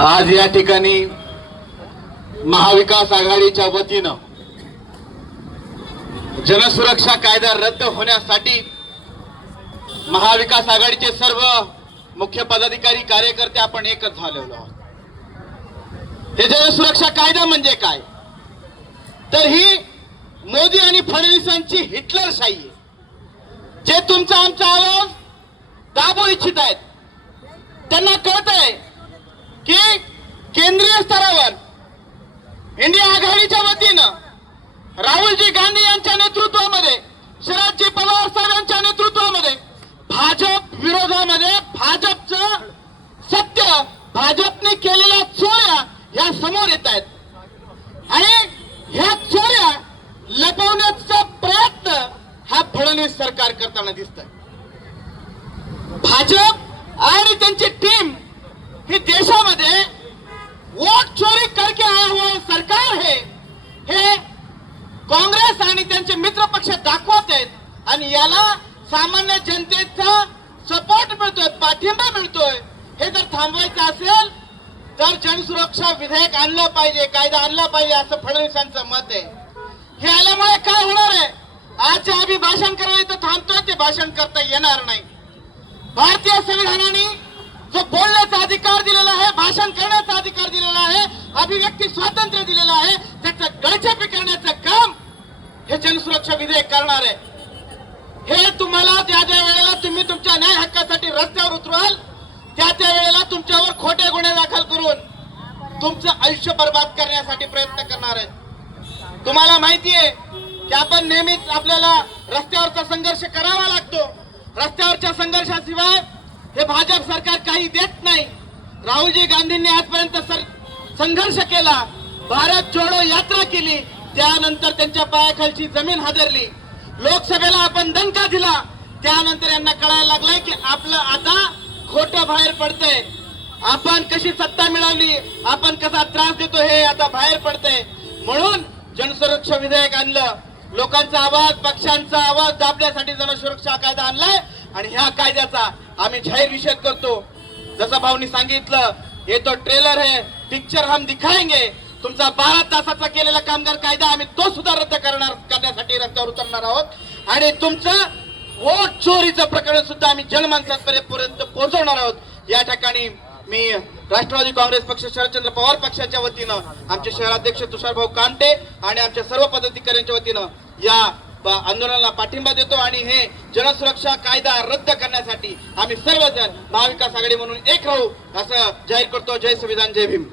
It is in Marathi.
आज या ठिकाणी महाविकास आघाडीच्या वतीनं जनसुरक्षा कायदा रद्द होण्यासाठी महाविकास आघाडीचे सर्व मुख्य पदाधिकारी कार्यकर्ते आपण एकच झालेलो आहोत. हे जनसुरक्षा कायदा म्हणजे काय? तर ही मोदी आणि फडणवीसांची हिटलरशाही आहे. जे तुमचा आमचा आवाज दाबू इच्छित आहेत त्यांना कळत आहे की केंद्रीय स्तरावर इंडिया आघाडीच्या वतीनं राहुलजी गांधी यांच्या नेतृत्वामध्ये शरदजी पवार साहेब यांच्या नेतृत्वामध्ये भाजप विरोधामध्ये भाजपचं सत्य भाजपने केलेल्या चोऱ्या या समोर येत आहेत. आणि ह्या चोऱ्या लपवण्याचा प्रयत्न हा फडणवीस सरकार करताना दिसत भाजप आणि त्यांची टीम ही देशामध्ये वोट चोरी करके आया हुआ सरकार है। हे काँग्रेस आणि त्यांचे मित्र पक्ष दाखवत आहेत आणि याला सामान्य जनतेचा सपोर्ट मिळतोय पाठिंबा मिळतोय. हे जर थांबवायचं असेल तर जनसुरक्षा विधेयक आणलं पाहिजे कायदा आणला पाहिजे असं फडणवीसांचं मत आहे. हे आल्यामुळे काय होणार आहे? आज जे आम्ही भाषण करायला तर थांबतोय ते भाषण करता येणार नाही. भारतीय संविधानाने जो बोलण्याचा अधिकार दिलेला आहे भाषण करण्याचा अभिव्यक्ती स्वातंत्र्य दिलेलं आहे. त्याचं गळचेपी करण्याचं काम हे जनसुरक्षा विधेयक करणार आहे. हे तुम्हाला ज्या ज्या वेळेला तुम्ही तुमच्या न्याय हक्कासाठी रस्त्यावर उतरवाल त्या त्या वेळेला तुमच्यावर खोटे गुन्हे दाखल करून तुमचं आयुष्य बर्बाद करण्यासाठी प्रयत्न करणार आहेत. तुम्हाला माहिती आहे की आपण नेहमीच आपल्याला रस्त्यावरचा संघर्ष करावा लागतो. रस्त्यावरच्या संघर्षाशिवाय हे भाजप सरकार काही देत नाही. राहुलजी गांधींनी आजपर्यंत सर संघर्ष केला. भारत जोडो यात्रा केली. त्यानंतर त्यांच्या पायाखालची जमीन हादरली. लोकसभेला आपण दणका दिला. त्यानंतर यांना कळायला लागलाय की आपलं आता खोटं बाहेर पडतंय. आपण कशी सत्ता मिळवली आपण कसा त्रास देतो हे आता बाहेर पडतंय. म्हणून जनसुरक्षा विधेयक आणलं. लोकांचा आवाज पक्षांचा आवाज दाबण्यासाठी जनसुरक्षा कायदा आणलाय. आणि ह्या कायद्याचा आम्ही जाहीर निषेध करतो. जसं भाऊनी सांगितलं हे तो ट्रेलर है पिक्चर हम दिखाएंगे। तुमचा बारा तासाचा केलेला कामगार कायदा आम्ही तो सुद्धा रद्द करणार करण्यासाठी रस्त्यावर उतरणार आहोत. आणि तुमचं वोट चोरीचं प्रकरण सुद्धा आम्ही जनमानसापर्यंत पोहोचवणार आहोत. या ठिकाणी मी राष्ट्रवादी काँग्रेस पक्ष शरदचंद्र पवार पक्षाच्या वतीनं आमचे शहराध्यक्ष तुषारभाऊ कांटे आणि आमच्या सर्व पदाधिकाऱ्यांच्या वतीनं या आंदोलनाला पाठिंबा देतो आणि हे जनसुरक्षा कायदा रद्द करण्यासाठी आम्ही सर्वजण महाविकास आघाडी म्हणून एक राहू असं जाहीर करतो. जय संविधान जय भीम.